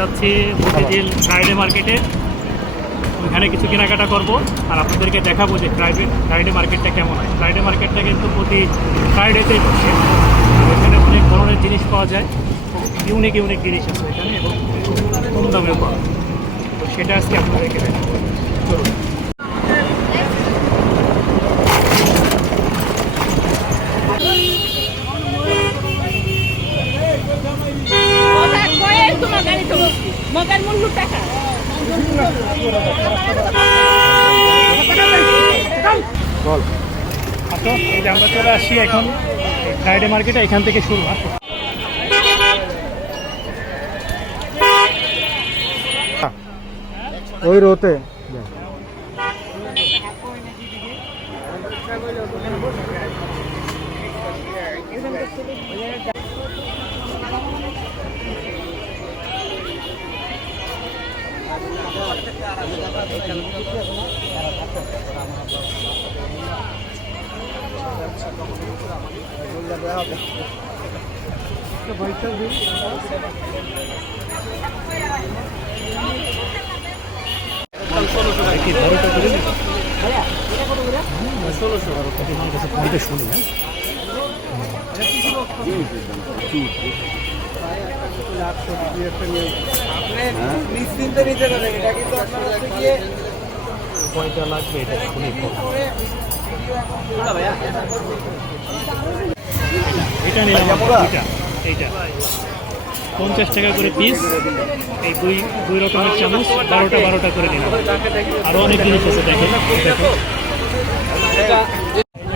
যাচ্ছি মতিঝিল ফ্রাইডে মার্কেটে, ওইখানে কিছু কেনাকাটা করব আর আপনাদেরকে দেখাবো যে ফ্রাইডে মার্কেটটা কেমন হয়। ফ্রাইডে মার্কেটটা কিন্তু প্রতি ফ্রাইডেতেই বসে, এখানে অনেক ধরনের জিনিস পাওয়া যায়, ইউনিক ইউনিক জিনিস আছে এখানে এবং কম দামেও পাওয়া যায়। তো সেটা আজকে আপনাদেরকে দেখাবো, চলুন। আচ্ছা, এই যে আমরা চলে আসছি এখন ফ্রাইডে মার্কেটে, এখান থেকে শুরু। ওই রোতে শুনি কয়টা লাগবে এটা শুনি। এটা নিলাম, এইটা 50 টাকা করে পিস। এই দুই রকমের চামচ 12টা করে নিলাম। আরও অনেক জিনিস আছে, দেখেন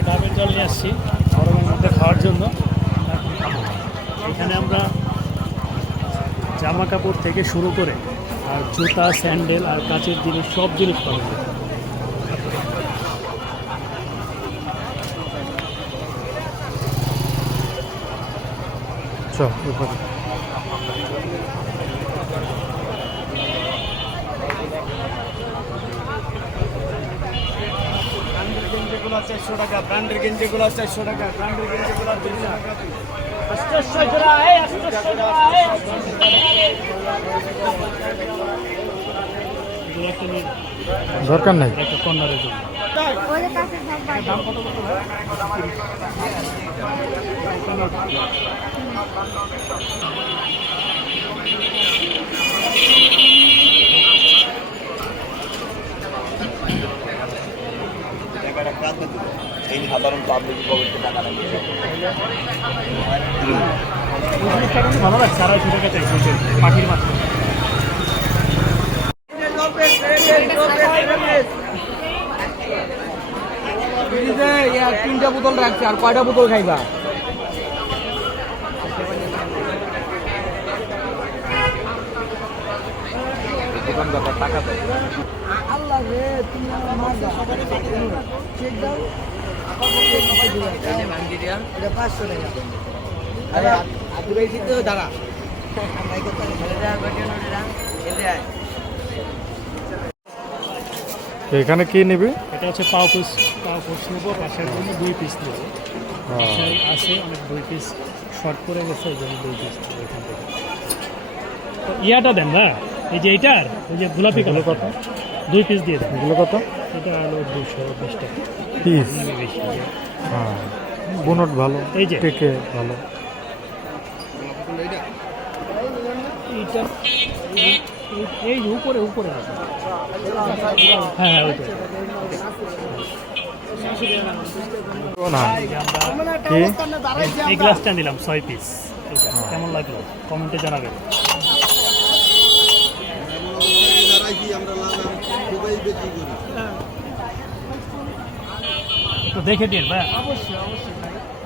ডাবের জল নিয়ে আসছি গরমের মধ্যে খাওয়ার জন্য। এখানে আমরা জামা কাপড় থেকে শুরু করে আর জুতা, স্যান্ডেল আর কাচের জিনিস, সব জিনিস পাওয়া যায়। গেঞ্জিগুলো 400 টাকা, ব্র্যান্ডের গেঞ্জিগুলো 400 টাকা, ব্র্যান্ডের গেঞ্জিগুলো 300 টাকা। দরকার নাই একটা কর্নারের জন্য। সাধারণ পাবলিক টাকা লাগে ভালো লাগছে। 250 টাকা চাইছে পাখির মাত্র। তিনটা বোতল রাখছে, আর কয়টা বোতল খাইবা? দোকানদার টাকা দেয়। আল্লাহ রে, তুমি আমার চেক দাও। এটা 500 টাকা। আরে আদুর এই তো দাঁড়া। এখানে কি নিবি? এটা হচ্ছে পাও পিস নেবো, বাসার জন্য 2 পিস নেবো। বাসায় আছে অনেক 2 পিস শর্ট করে গেছে, ওই জন্য 2 পিস নেবো এখান থেকে। তো ইয়াটা দেন না, এই যে এইটার ওই যে গোলাপি কালার, কত? 2 পিস দিয়ে দেন। এগুলো কত এটা হলো 220 টাকা পিস? বেশি। হ্যাঁ, বুনট ভালো, এই যে টেকে ভালো। এইটা এই উপরে আছে। হ্যাঁ ওইটা না কি এই গ্লাসটা নিলাম 6 পিস। কেমন লাগলো কমেন্টে জানাবেন। একটু দেখে দিন ভাই। অবশ্যই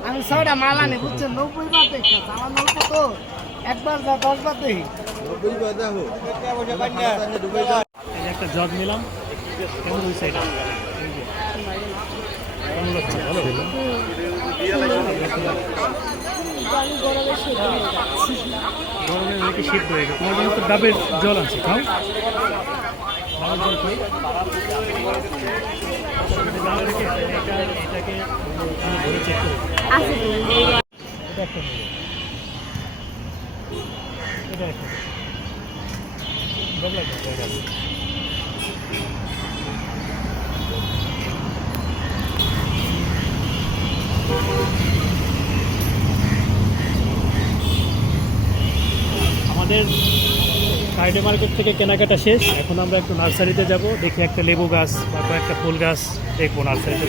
আমি 6টা মাল আনি, বুঝছেন? 90 বাদ একটা আমার নলকো তো একবার যা 10 বার দেখি। একটা জগ নিলাম, কেমন হয়েছে এটা? কেমন লাগছে? ভালো গরমে অনেকে সিদ্ধ হয়ে গেছে। তোমার জন্য তো ডাবের জল আছে, খাও। এটাকে ধরে চেক করে এটা একটা আমাদের ফ্রাইডে মার্কেট থেকে কেনাকাটা শেষ। এখন আমরা একটু নার্সারিতে যাব, দেখি একটা লেবু গাছ বা কয়েকটা ফুল গাছ দেখবো নার্সারিতে।